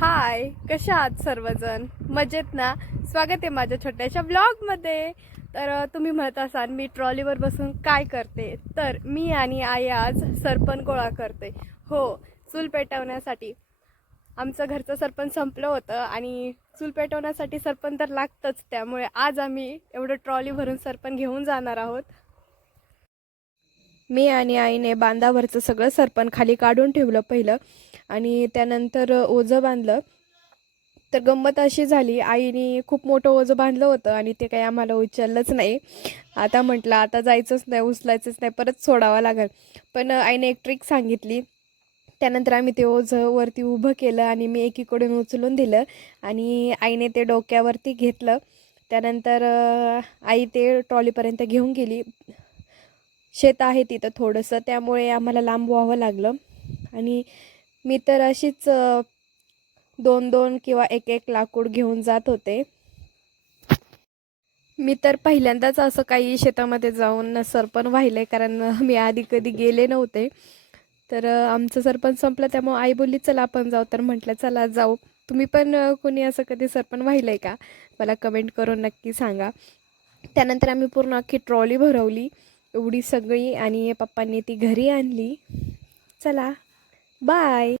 हाय, कशा आहात सर्वजण? मजेत ना? स्वागत आहे माझ्या छोट्याशा व्लॉगमध्ये. तर तुम्ही म्हणत असाल मी ट्रॉलीवर बसून काय करते, तर मी आणि आई आज सरपण गोळा करते. हो, चूल पेटवण्यासाठी. आमचं घरचं सरपण संपलं होतं आणि चूल पेटवण्यासाठी सरपण तर लागतंच, त्यामुळे आज आम्ही एवढं ट्रॉली भरून सरपण घेऊन जाणार आहोत. मी आणि आईने बांधावरचं सगळं सरपण खाली काढून ठेवलं पहिलं आणि त्यानंतर ओझं बांधलं. तर गंमत अशी झाली, आईने खूप मोठं ओझं बांधलं होतं आणि ते काही आम्हाला उचललंच नाही. आता म्हटलं आता जायचंच नाही, उचलायचंच नाही, परत सोडावं लागेल. पण आईने एक ट्रिक सांगितली. त्यानंतर आम्ही ते ओझं वरती उभं केलं आणि मी एकीकडून उचलून दिलं आणि आईने ते डोक्यावरती घेतलं. त्यानंतर आई ते ट्रॉलीपर्यंत घेऊन गेली. शेत आहे तिथं थोडंसं, त्यामुळे आम्हाला लांब व्हावं लागलं आणि मी तर अशीच 2-2 किंवा 1-1 लाकूड घेऊन जात होते. मी तर पहिल्यांदाच असं काही शेतामध्ये जाऊन सरपण वाहिलंय, कारण मी आधी कधी गेले नव्हते. तर आमचं सरपण संपलं, त्यामुळे आई बोलली चला आपण जाऊ. तर म्हटलं चला जाऊ. तुम्ही पण कोणी असं कधी सरपण वाहिलंय का? मला कमेंट करून नक्की सांगा. त्यानंतर आम्ही पूर्ण अख्खी ट्रॉली भरवली एवढी सगळी आणि पप्पांनी ती घरी आणली. चला बाय.